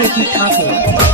Turkey Taco.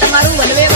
તમારું one way